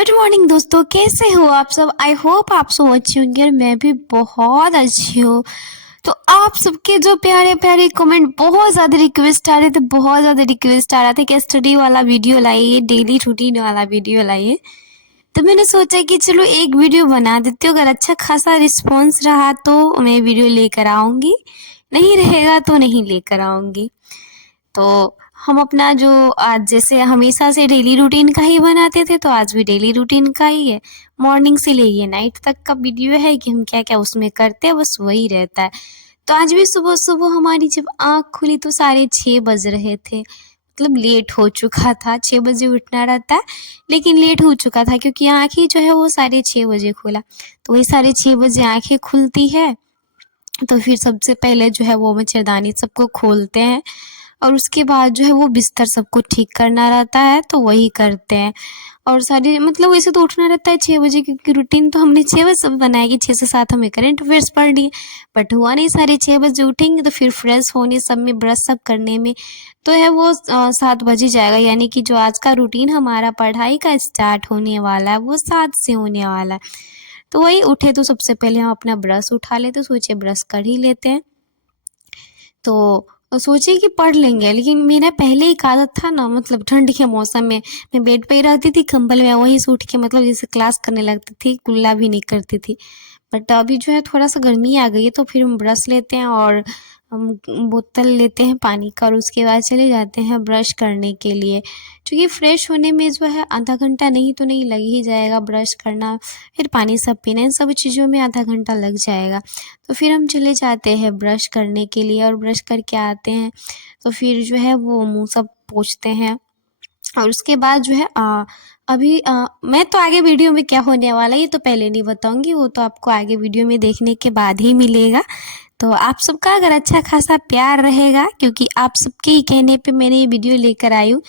Good morning दोस्तों, कैसे हो आप सब। आई होप आप सब अच्छे होंगे और मैं भी बहुत अच्छी हूँ। तो आप सबके जो प्यारे प्यारे कमेंट, बहुत ज़्यादा रिक्वेस्ट आ रहे थे, बहुत ज़्यादा रिक्वेस्ट आ रहा था कि स्टडी वाला वीडियो लाइए, डेली रूटीन वाला वीडियो लाइए। तो मैंने सोचा कि चलो एक वीडियो बना देती हूँ। अगर अच्छा खासा रिस्पॉन्स रहा तो मैं वीडियो लेकर आऊँगी, नहीं रहेगा तो नहीं लेकर आऊँगी। तो हम अपना जो आज जैसे हमेशा से डेली रूटीन का ही बनाते थे, तो आज भी डेली रूटीन का ही है। मॉर्निंग से लेके नाइट तक का वीडियो है कि हम क्या क्या उसमें करते हैं, बस वही रहता है। तो आज भी सुबह सुबह हमारी जब आँख खुली तो 6:30 बज रहे थे। मतलब लेट हो चुका था, 6 बजे उठना रहता है, लेकिन लेट हो चुका था क्योंकि आँखें जो है वो 6:30 बजे खुला। तो वही 6:30 बजे आँखें खुलती है, तो फिर सबसे पहले जो है वो मच्छरदानी सबको खोलते हैं और उसके बाद जो है वो बिस्तर सबको ठीक करना रहता है, तो वही करते हैं। और सारी मतलब वैसे तो उठना रहता है 6 बजे, क्योंकि रूटीन तो हमने 6 बजे सब बनाया कि 6 से 7 हमें करंट अफेयर्स पढ़नी है। बट हुआ नहीं, 6:30 बजे उठेंगे तो फिर फ्रेश होने सब में, ब्रश सब करने में तो है वो 7 बज ही जाएगा। यानी कि जो आज का रूटीन हमारा पढ़ाई का स्टार्ट होने वाला है वो 7 से होने वाला है। तो वही उठे तो सबसे पहले हम अपना ब्रश उठा लेते, सोचे ब्रश कर ही लेते हैं। तो सोचे कि पढ़ लेंगे, लेकिन मेरा पहले एक आदत था ना, मतलब ठंड के मौसम में मैं बेड पे ही रहती थी, कंबल में वहीं से उठ के मतलब जैसे क्लास करने लगती थी, कुल्ला भी नहीं करती थी। बट अभी जो है थोड़ा सा गर्मी आ गई है, तो फिर हम ब्रश लेते हैं और हम बोतल लेते हैं पानी का और उसके बाद चले जाते हैं ब्रश करने के लिए। क्योंकि फ्रेश होने में जो है आधा घंटा नहीं तो नहीं लग ही जाएगा, ब्रश करना फिर पानी सब पीना, इन सब चीज़ों में आधा घंटा लग जाएगा। तो फिर हम चले जाते हैं ब्रश करने के लिए और ब्रश करके आते हैं, तो फिर जो है वो मुँह सब पोंछते हैं। और उसके बाद जो है मैं तो आगे वीडियो में क्या होने वाला है ये तो पहले नहीं बताऊंगी, वो तो आपको आगे वीडियो में देखने के बाद ही मिलेगा। तो आप सबका अगर अच्छा खासा प्यार रहेगा, क्योंकि आप सबके ही कहने पे मैंने ये वीडियो लेकर आई हूँ,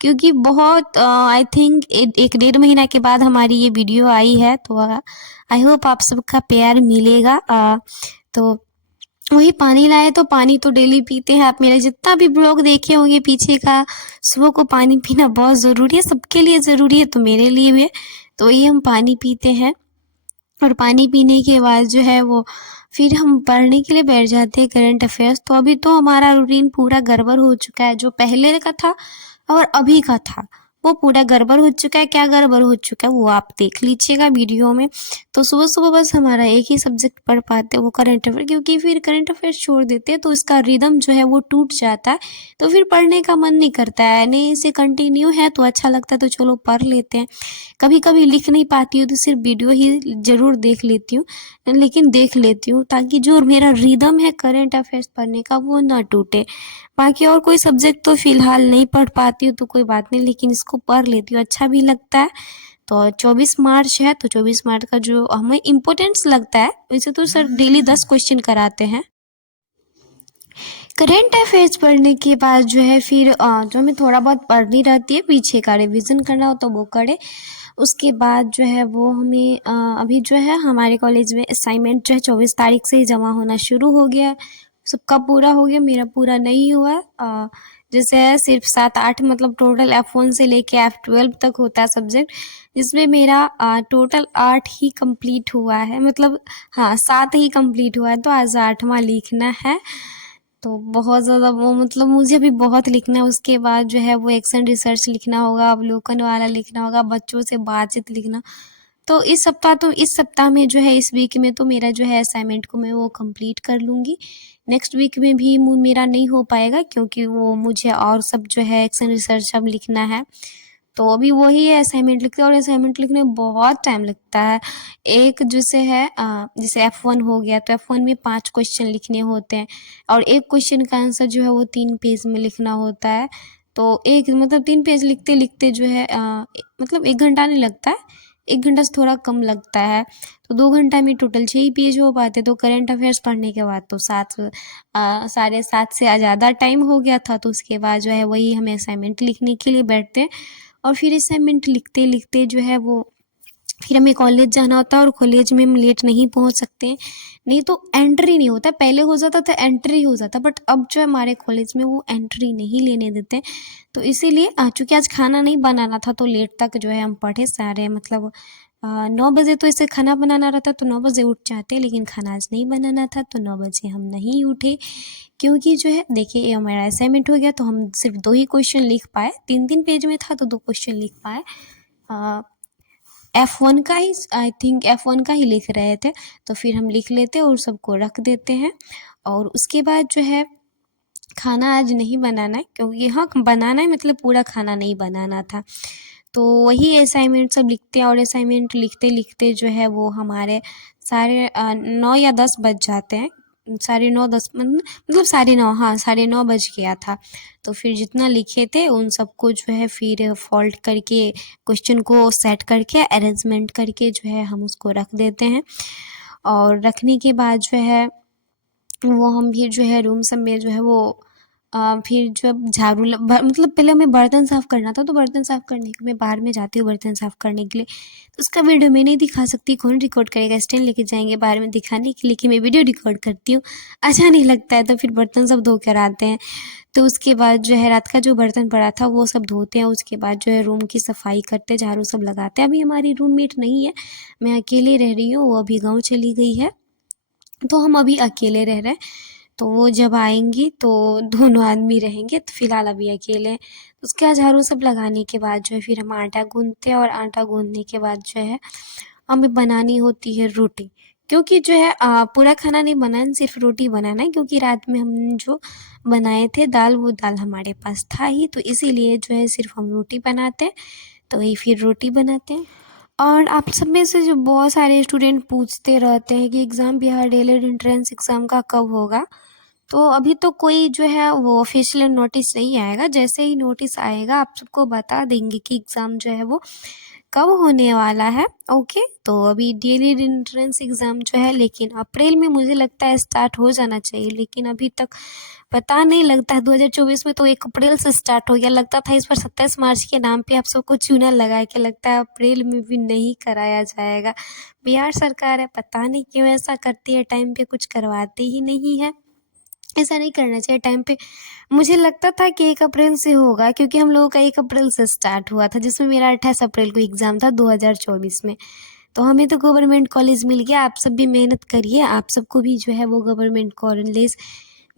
क्योंकि बहुत आई थिंक 1-1.5 महीना के बाद हमारी ये वीडियो आई है। तो आई होप आप सबका प्यार मिलेगा। तो वही पानी लाए, तो पानी तो डेली पीते हैं आप, मेरा जितना भी ब्लॉग देखे होंगे पीछे का, सुबह को पानी पीना बहुत ज़रूरी है, सबके लिए ज़रूरी है, तो मेरे लिए भी है। तो वही हम पानी पीते हैं और पानी पीने के बाद जो है वो फिर हम पढ़ने के लिए बैठ जाते हैं करंट अफेयर्स। तो अभी तो हमारा रूटीन पूरा गड़बड़ हो चुका है, जो पहले का था और अभी का था वो पूरा गड़बड़ हो चुका है। क्या गड़बड़ हो चुका है वो आप देख लीजिएगा वीडियो में। तो सुबह सुबह बस हमारा एक ही सब्जेक्ट पढ़ पाते हैं, वो करंट अफेयर, क्योंकि फिर करंट अफेयर्स छोड़ देते हैं तो इसका रिदम जो है वो टूट जाता है, तो फिर पढ़ने का मन नहीं करता है। नहीं, इसे कंटिन्यू है तो अच्छा लगता है, तो चलो पढ़ लेते हैं। कभी कभी लिख नहीं पाती हूँ तो सिर्फ वीडियो ही ज़रूर देख लेती हूँ, लेकिन देख लेती हूँ ताकि जो मेरा रिदम है करंट अफेयर्स पढ़ने का वो ना टूटे। बाकी और कोई सब्जेक्ट तो फ़िलहाल नहीं पढ़ पाती हूँ तो कोई बात नहीं, लेकिन इसको पढ़ लेती हूँ, अच्छा भी लगता है। तो 24 मार्च है, तो 24 मार्च का जो हमें इम्पोर्टेंस लगता है, वैसे तो सर डेली 10 क्वेश्चन कराते हैं। करंट अफेयर्स पढ़ने के बाद जो है फिर जो हमें थोड़ा बहुत पढ़नी रहती है, पीछे का रिवीजन करना हो तो वो करे। उसके बाद जो है वो हमें अभी जो है हमारे कॉलेज में असाइनमेंट जो है 24 तारीख से ही जमा होना शुरू हो गया है। सबका पूरा हो गया, मेरा पूरा नहीं हुआ है। जैसे है सिर्फ 7-8 मतलब टोटल F1 से लेके F12 तक होता है सब्जेक्ट, जिसमें मेरा टोटल 8 ही कंप्लीट हुआ है, मतलब हाँ 7 ही कंप्लीट हुआ है, तो आज 8वां लिखना है। तो बहुत ज़्यादा वो मतलब मुझे अभी बहुत लिखना है। उसके बाद जो है वो एक्शन रिसर्च लिखना होगा, अवलोकन वाला लिखना होगा, बच्चों से बातचीत लिखना। तो इस सप्ताह में जो है, इस वीक में तो मेरा जो है असाइनमेंट को मैं वो कंप्लीट कर लूँगी। नेक्स्ट वीक में भी मेरा नहीं हो पाएगा, क्योंकि वो मुझे और सब जो है एक्शन रिसर्च सब लिखना है। तो अभी वही है, असाइनमेंट लिखते हैं और असाइनमेंट लिखने में बहुत टाइम लगता है। एक जैसे है जैसे F1 हो गया, तो F1 में 5 क्वेश्चन लिखने होते हैं और एक क्वेश्चन का आंसर जो है वो 3 पेज में लिखना होता है। तो एक मतलब 3 पेज लिखते लिखते जो है मतलब 1 घंटा नहीं लगता है, 1 घंटा से थोड़ा कम लगता है। तो 2 घंटा में टोटल 6 ही पेज हो पाते। तो करंट अफेयर्स पढ़ने के बाद तो 7 से ज़्यादा टाइम हो गया था। तो उसके बाद जो है वही हमें असाइनमेंट लिखने के लिए बैठते हैं और फिर असाइनमेंट लिखते लिखते जो है वो फिर हमें कॉलेज जाना होता है और कॉलेज में हम लेट नहीं पहुंच सकते हैं, नहीं तो एंट्री नहीं होता। पहले हो जाता था एंट्री हो जाता, बट अब जो है हमारे कॉलेज में वो एंट्री नहीं लेने देते। तो इसीलिए चूँकि आज खाना नहीं बनाना था तो लेट तक जो है हम पढ़े सारे, मतलब 9 बजे तो इसे खाना बनाना रहता तो 9 बजे उठ जाते, लेकिन खाना आज नहीं बनाना था तो 9 बजे हम नहीं उठे। क्योंकि जो है देखिए ये हमारा असाइनमेंट हो गया तो हम सिर्फ 2 ही क्वेश्चन लिख पाए, 3-3 पेज में था तो 2 क्वेश्चन लिख पाए। F1 का ही आई थिंक F1 का ही लिख रहे थे, तो फिर हम लिख लेते और सबको रख देते हैं। और उसके बाद जो है खाना आज नहीं बनाना है, क्योंकि हाँ बनाना है मतलब पूरा खाना नहीं बनाना था। तो वही असाइनमेंट सब लिखते हैं और असाइनमेंट लिखते लिखते जो है वो हमारे साढ़े 9 या 10 बज जाते हैं। 9:30 10 मतलब 9:30, हाँ 9:30 बज गया था। तो फिर जितना लिखे थे उन सबको जो है फिर फोल्ड करके क्वेश्चन को सेट करके अरेंजमेंट करके जो है हम उसको रख देते हैं। और रखने के बाद जो है वो हम फिर जो है रूम सब में जो है वो फिर जब झाड़ू मतलब पहले हमें बर्तन साफ़ करना था, तो बर्तन साफ़ करने के मैं बाहर में जाती हूँ बर्तन साफ़ करने के लिए। तो उसका वीडियो मैं नहीं दिखा सकती, कौन रिकॉर्ड करेगा, स्टैंड लेके जाएंगे बाहर में दिखाने के लिए कि मैं वीडियो रिकॉर्ड करती हूँ। अच्छा नहीं लगता है, तो फिर बर्तन सब धो कर आते हैं। तो उसके बाद जो है रात का जो बर्तन पड़ा था वो सब धोते हैं। उसके बाद जो है रूम की सफाई करते, झाड़ू सब लगाते हैं। अभी हमारी रूममेट नहीं है, मैं अकेले रह रही हूँ, वो अभी गाँव चली गई है, तो हम अभी अकेले रह रहे हैं। तो वो जब आएंगी तो दोनों आदमी रहेंगे, तो फिलहाल अभी अकेले हैं। उसके बाद झाड़ू सब लगाने के बाद जो है फिर हम आटा गूंथते हैं और आटा गूंथने के बाद जो है हमें बनानी होती है रोटी, क्योंकि जो है पूरा खाना नहीं बनाना, सिर्फ रोटी बनाना है, क्योंकि रात में हम जो बनाए थे दाल वो दाल हमारे पास था ही, तो इसीलिए जो है सिर्फ हम रोटी बनाते हैं। तो वही फिर रोटी बनाते हैं। और आप सब में से जो बहुत सारे स्टूडेंट पूछते रहते हैं कि exam Bihar DElEd entrance exam का कब होगा, तो अभी तो कोई जो है वो ऑफिशियल नोटिस नहीं आएगा। जैसे ही नोटिस आएगा आप सबको बता देंगे कि एग्ज़ाम जो है वो कब होने वाला है। ओके, तो अभी डीएलएड एंट्रेंस एग्ज़ाम जो है लेकिन अप्रैल में मुझे लगता है स्टार्ट हो जाना चाहिए, लेकिन अभी तक पता नहीं लगता है। 2024 में तो 1 अप्रैल से स्टार्ट हो गया, लगता था इस बार 27 मार्च के नाम पे आप सबको चूना लगा के, लगता है अप्रैल में भी नहीं कराया जाएगा। बिहार सरकार है, पता नहीं क्यों ऐसा करती है, टाइम पे कुछ करवाती ही नहीं है। ऐसा नहीं करना चाहिए टाइम पे। मुझे लगता था कि 1 अप्रैल से होगा, क्योंकि हम लोगों का 1 अप्रैल से स्टार्ट हुआ था, जिसमें मेरा 28 अप्रैल को एग्ज़ाम था 2024 में। तो हमें तो गवर्नमेंट कॉलेज मिल गया। आप सब भी मेहनत करिए, आप सबको भी जो है वो गवर्नमेंट कॉलेज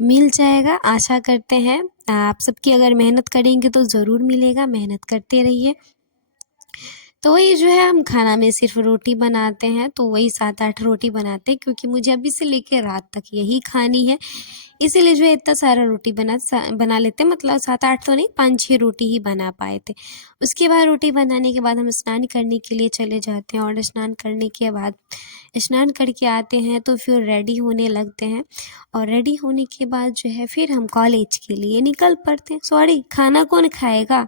मिल जाएगा, आशा करते हैं। आप सबकी अगर मेहनत करेंगे तो ज़रूर मिलेगा, मेहनत करते रहिए। तो वही जो है हम खाना में सिर्फ रोटी बनाते हैं, तो वही 7-8 रोटी बनाते हैं, क्योंकि मुझे अभी से लेके रात तक यही खानी है। इसीलिए जो है इतना सारा रोटी बना लेते हैं, मतलब 7-8 तो नहीं, 5-6 रोटी ही बना पाए थे। उसके बाद रोटी बनाने के बाद हम स्नान करने के लिए चले जाते हैं, और स्नान करने के बाद स्नान करके आते हैं तो फिर रेडी होने लगते हैं, और रेडी होने के बाद जो है फिर हम कॉलेज के लिए निकल पड़ते हैं। सॉरी, खाना कौन खाएगा,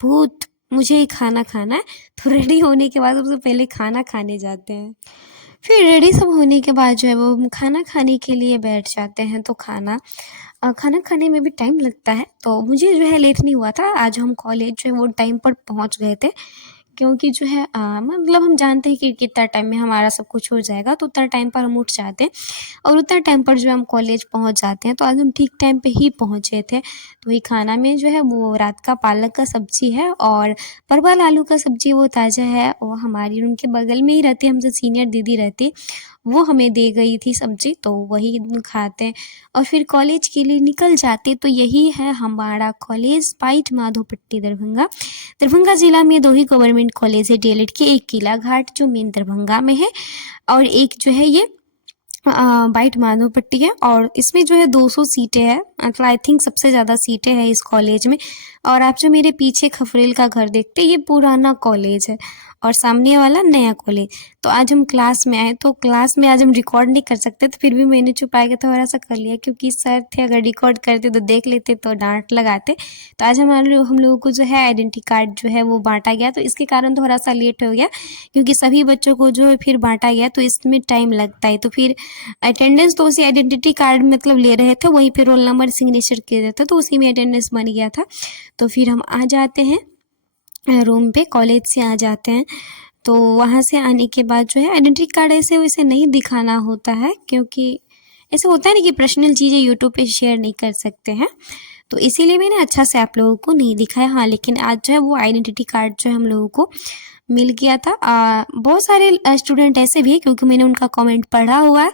भूत, मुझे ही खाना खाना है। तो रेडी होने के बाद सबसे पहले खाना खाने जाते हैं। फिर रेडी सब होने के बाद जो है वो हम खाना खाने के लिए बैठ जाते हैं। तो खाना खाने में भी टाइम लगता है, तो मुझे जो है लेट नहीं हुआ था। आज हम कॉलेज जो है वो टाइम पर पहुंच गए थे, क्योंकि जो है मतलब हम जानते हैं कि कितना टाइम में हमारा सब कुछ हो जाएगा, तो उतना टाइम पर हम उठ जाते हैं और उतना टाइम पर जो है हम कॉलेज पहुंच जाते हैं। तो आज हम ठीक टाइम पे ही पहुंचे थे। तो वही खाना में जो है वो रात का पालक का सब्जी है और परवल आलू का सब्जी, वो ताज़ा है। वो हमारी उनके बगल में ही रहती है, हमसे सीनियर दीदी रहती, वो हमें दे गई थी सब्जी, तो वही खाते हैं और फिर कॉलेज के लिए निकल जाते। तो यही है हमारा कॉलेज, पाइट माधोपट्टी दरभंगा। दरभंगा जिला में 2 ही गवर्नमेंट कॉलेज है डीएलएड के, एक किला घाट जो मेन दरभंगा में है, और एक जो है ये बाइट माधोपट्टी है। और इसमें जो है 200 सीटें हैं, मतलब आई थिंक सबसे ज़्यादा सीटें हैं इस कॉलेज में। और आप जो मेरे पीछे खफरेल का घर देखते हैं, ये पुराना कॉलेज है और सामने वाला नया कॉलेज। तो आज हम क्लास में आए, तो क्लास में आज हम रिकॉर्ड नहीं कर सकते, तो फिर भी मैंने छुपा के थोड़ा सा कर लिया, क्योंकि सर थे, अगर रिकॉर्ड करते तो देख लेते तो डांट लगाते। तो आज हम लोगों को जो है आइडेंटिटी कार्ड जो है वो बांटा गया, तो इसके कारण थोड़ा सा लेट हो गया, क्योंकि सभी बच्चों को जो है फिर बांटा गया, तो इसमें टाइम लगता है। तो फिर अटेंडेंस तो उसी आइडेंटिटी कार्ड मतलब ले रहे थे, वहीं पे रोल नंबर सिग्नेचर किए रहे थे, तो उसी में अटेंडेंस बन गया था। तो फिर हम आ जाते हैं रूम पे, कॉलेज से आ जाते हैं। तो वहाँ से आने के बाद जो है आइडेंटिटी कार्ड ऐसे वैसे नहीं दिखाना होता है, क्योंकि ऐसे होता है ना कि पर्सनल चीज़ें यूट्यूब पे शेयर नहीं कर सकते हैं, तो इसीलिए मैंने अच्छा से आप लोगों को नहीं दिखाया। हाँ, लेकिन आज जो है वो आइडेंटिटी कार्ड जो है हम लोगों को मिल गया था। बहुत सारे स्टूडेंट ऐसे भी हैं, क्योंकि मैंने उनका कमेंट पढ़ा हुआ है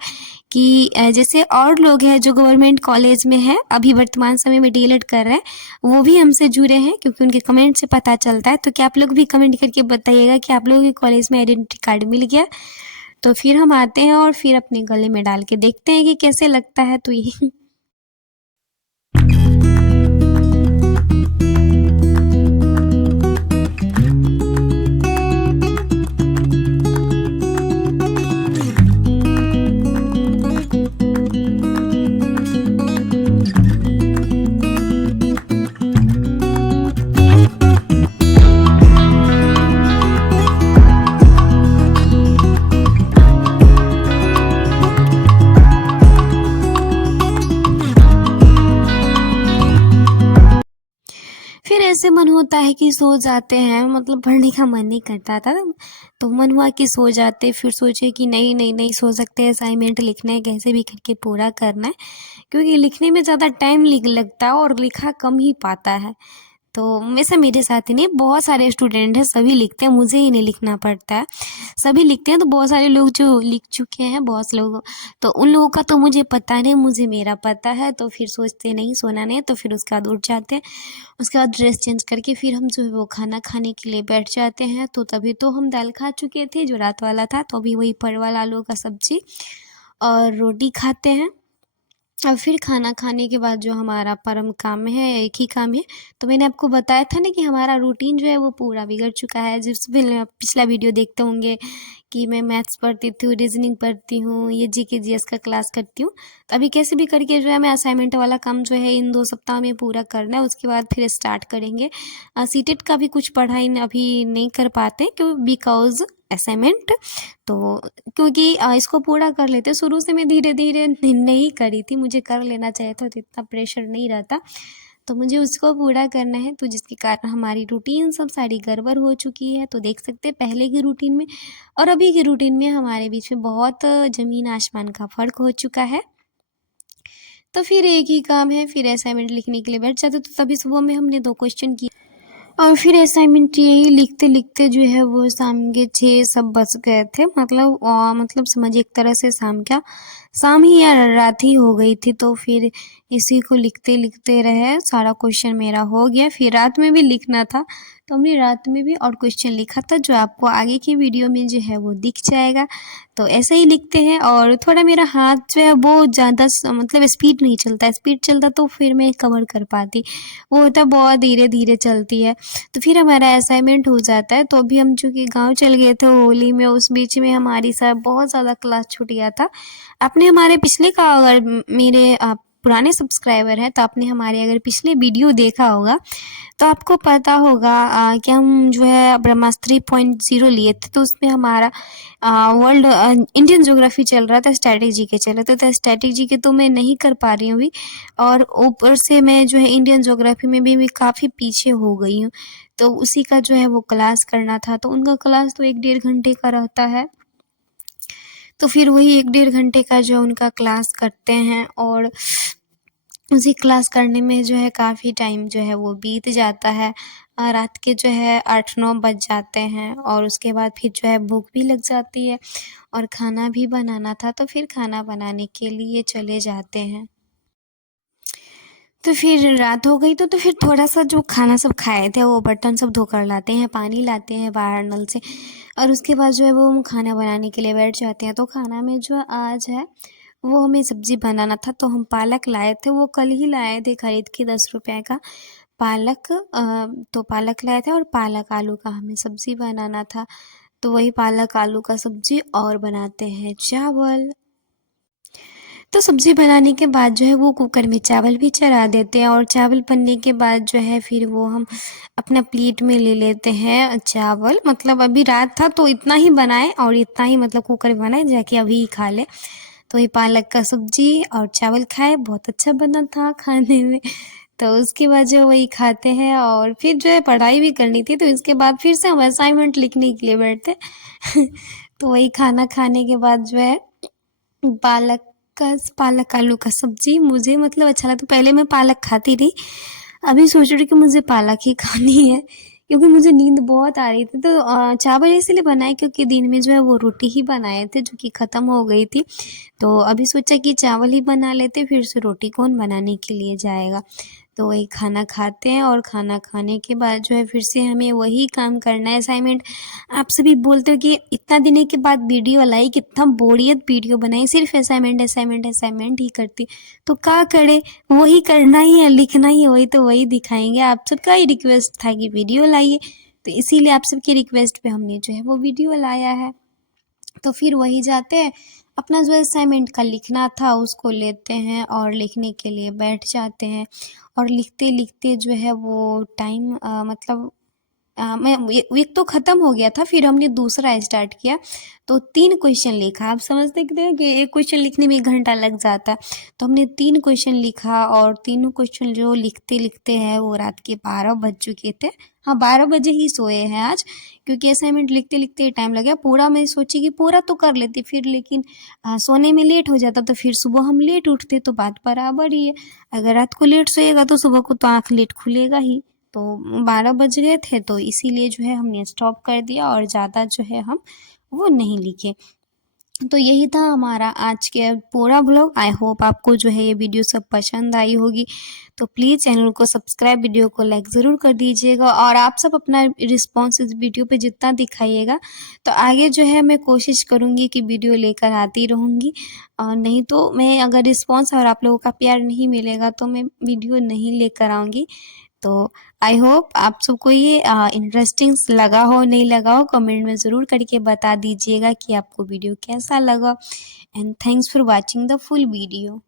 कि जैसे और लोग हैं जो गवर्नमेंट कॉलेज में हैं, अभी वर्तमान समय में डीएलएड कर रहे हैं, वो भी हमसे जुड़े हैं, क्योंकि उनके कमेंट से पता चलता है। तो क्या आप लोग भी कमेंट करके बताइएगा कि आप लोगों के कॉलेज में आइडेंटिटी कार्ड मिल गया? तो फिर हम आते हैं और फिर अपने गले में डाल के देखते हैं कि कैसे लगता है। तो ये फिर ऐसे मन होता है कि सो जाते हैं, मतलब पढ़ने का मन नहीं करता था, तो मन हुआ कि सो जाते। फिर सोचे कि नहीं नहीं नहीं सो सकते, असाइनमेंट लिखना है, कैसे भी करके पूरा करना है, क्योंकि लिखने में ज़्यादा टाइम लगता है और लिखा कम ही पाता है। तो वैसे मेरे साथ ही नहीं, बहुत सारे स्टूडेंट हैं, सभी लिखते हैं, मुझे ही नहीं लिखना पड़ता है, सभी लिखते हैं। तो बहुत सारे लोग जो लिख चुके हैं, बहुत से लोग, तो उन लोगों का तो मुझे पता नहीं, मुझे मेरा पता है। तो फिर सोचते नहीं सोना नहीं है, तो फिर उसके बाद उठ जाते हैं। उसके बाद ड्रेस चेंज करके फिर हम जो है वो खाना खाने के लिए बैठ जाते हैं। तो तभी तो हम दाल खा चुके थे जो रात वाला था, तो अभी वही परवल आलू का सब्जी और रोटी खाते हैं। और फिर खाना खाने के बाद जो हमारा परम काम है, एक ही काम है। तो मैंने आपको बताया था ना कि हमारा रूटीन जो है वो पूरा बिगड़ चुका है। जिस पिछला वीडियो देखते होंगे कि मैं मैथ्स पढ़ती थी, रीजनिंग पढ़ती हूँ, ये जीके जीएस का क्लास करती हूँ। तो अभी कैसे भी करके जो है मैं असाइनमेंट वाला काम जो है इन 2 सप्ताह में पूरा करना है, उसके बाद फिर स्टार्ट करेंगे। सीटेट का भी कुछ पढ़ाई अभी नहीं कर पाते, क्यों, बिकॉज असाइनमेंट। तो क्योंकि इसको पूरा कर लेते, शुरू से मैं धीरे धीरे नहीं करी थी, मुझे कर लेना चाहिए था, तो इतना प्रेशर नहीं रहता, तो मुझे उसको पूरा करना है। तो जिसके कारण हमारी रूटीन सब सारी गड़बड़ हो चुकी है। तो देख सकते हैं पहले की रूटीन में और अभी की रूटीन में हमारे बीच में बहुत ज़मीन आसमान का फ़र्क हो चुका है। तो फिर एक ही काम है, फिर असाइनमेंट लिखने के लिए बैठ जाते। तो तभी सुबह में हमने 2 क्वेश्चन किए और फिर असाइनमेंट यही लिखते लिखते जो है वो शाम के 6 सब बज गए थे। मतलब समझिए एक तरह से शाम ही या रात ही हो गई थी। तो फिर इसी को लिखते लिखते रहे, सारा क्वेश्चन मेरा हो गया। फिर रात में भी लिखना था, तो हमने रात में भी और क्वेश्चन लिखा था, जो आपको आगे की वीडियो में जो है वो दिख जाएगा। तो ऐसे ही लिखते हैं। और थोड़ा मेरा हाथ जो है वो ज़्यादा मतलब स्पीड नहीं चलता, स्पीड चलता तो फिर मैं कवर कर पाती, वो होता है बहुत धीरे धीरे चलती है। तो फिर हमारा असाइनमेंट हो जाता है। तो अभी हम चूँकि गाँव चल गए थे होली में, उस बीच में हमारी बहुत ज़्यादा क्लास छूट गया था। आपने हमारे पिछले का, अगर मेरे पुराने सब्सक्राइबर हैं, तो आपने हमारे अगर पिछले वीडियो देखा होगा तो आपको पता होगा कि हम जो है ब्रह्मास्त्र 3.0 लिए थे। तो उसमें हमारा वर्ल्ड इंडियन ज्योग्राफी चल रहा था, स्टैटिक जीके चल रहा था। तो स्टैटिक जीके तो मैं नहीं कर पा रही हूँ अभी, और ऊपर से मैं जो है इंडियन ज्योग्राफी में भी मैं काफ़ी पीछे हो गई हूँ। तो उसी का जो है वो क्लास करना था। तो उनका क्लास तो 1-1.5 घंटे का रहता है। तो फिर वही 1-1.5 घंटे का जो उनका क्लास करते हैं, और उसी क्लास करने में जो है काफ़ी टाइम जो है वो बीत जाता है। रात के जो है 8-9 बज जाते हैं, और उसके बाद फिर जो है भूख भी लग जाती है और खाना भी बनाना था। तो फिर खाना बनाने के लिए चले जाते हैं। तो फिर रात हो गई, तो फिर थोड़ा-सा जो खाना सब खाए थे वो बर्तन सब धोकर लाते हैं, पानी लाते हैं बाहर नल से, और उसके बाद जो है वो हम खाना बनाने के लिए बैठ जाते हैं। तो खाना में जो आज है वो हमें सब्ज़ी बनाना था। तो हम पालक लाए थे, वो कल ही लाए थे खरीद के 10 रुपए का पालक। तो पालक लाए थे और पालक आलू का हमें सब्ज़ी बनाना था। तो वही पालक आलू का सब्ज़ी और बनाते हैं चावल। तो सब्ज़ी बनाने के बाद जो है वो कुकर में चावल भी चढ़ा देते हैं, और चावल बनने के बाद जो है फिर वो हम अपना प्लेट में ले लेते हैं चावल। मतलब अभी रात था तो इतना ही बनाए, और इतना ही मतलब कुकर में बनाए जाके अभी ही खा ले। तो ये पालक का सब्ज़ी और चावल खाए, बहुत अच्छा बना था खाने में। तो उसके बाद जो वही खाते हैं और फिर जो है पढ़ाई भी करनी थी, तो इसके बाद फिर से हम असाइनमेंट लिखने के लिए बैठते। तो वही खाना खाने के बाद जो है पालक पालक आलू का सब्जी मुझे मतलब अच्छा लगता। पहले मैं पालक खाती थी, अभी सोच रही हूँ कि मुझे पालक ही खानी है क्योंकि मुझे नींद बहुत आ रही थी। तो चावल इसलिए बनाए क्योंकि दिन में जो है वो रोटी ही बनाए थे जो कि ख़त्म हो गई थी। तो अभी सोचा कि चावल ही बना लेते, फिर से रोटी कौन बनाने के लिए जाएगा। तो वही खाना खाते हैं और खाना खाने के बाद जो है फिर से हमें वही काम करना है, असाइनमेंट। आप सभी बोलते हो कि इतना दिनों के बाद वीडियो लाई, कितना बोरियत वीडियो बनाई, सिर्फ असाइनमेंट असाइनमेंट असाइनमेंट ही करती। तो क्या करे, वही करना ही है, लिखना ही है, वही तो वही दिखाएंगे। आप सबका ही रिक्वेस्ट था कि वीडियो लाइए, तो इसीलिए आप सबकी रिक्वेस्ट पे हमने जो है वो वीडियो लाया है। तो फिर वही जाते हैं, अपना जो असाइनमेंट का लिखना था उसको लेते हैं और लिखने के लिए बैठ जाते हैं। और लिखते लिखते जो है वो टाइम मतलब मैं एक तो ख़त्म हो गया था, फिर हमने दूसरा स्टार्ट किया। तो 3 क्वेश्चन लिखा। आप समझ सकते हैं कि एक क्वेश्चन लिखने में 1 घंटा लग जाता है। तो हमने 3 क्वेश्चन लिखा और तीनों क्वेश्चन जो लिखते-लिखते हैं वो रात के 12 बज चुके थे। हाँ, 12 बजे ही सोए हैं आज, क्योंकि असाइनमेंट लिखते-लिखते ही टाइम लग गया। पूरा मैं सोची कि पूरा तो कर लेती फिर, लेकिन सोने में लेट हो जाता तो फिर सुबह हम लेट उठते, तो बात बराबर ही है। अगर रात को लेट सोएगा तो सुबह को तो आँख लेट खुलेगा ही। तो 12 बज गए थे, तो इसीलिए जो है हमने स्टॉप कर दिया और ज़्यादा जो है हम वो नहीं लिखे। तो यही था हमारा आज के पूरा व्लॉग। आई होप आपको जो है ये वीडियो सब पसंद आई होगी। तो प्लीज़ चैनल को सब्सक्राइब, वीडियो को लाइक ज़रूर कर दीजिएगा और आप सब अपना रिस्पॉन्स इस वीडियो पे जितना दिखाइएगा, तो आगे जो है मैं कोशिश करूँगी कि वीडियो लेकर आती रहूँगी। नहीं तो मैं अगर रिस्पॉन्स और आप लोगों का प्यार नहीं मिलेगा तो मैं वीडियो नहीं लेकर आऊँगी। तो आई होप आप सबको ये इंटरेस्टिंग लगा हो, नहीं लगा हो, कमेंट में ज़रूर करके बता दीजिएगा कि आपको वीडियो कैसा लगा। And thanks for watching the full video.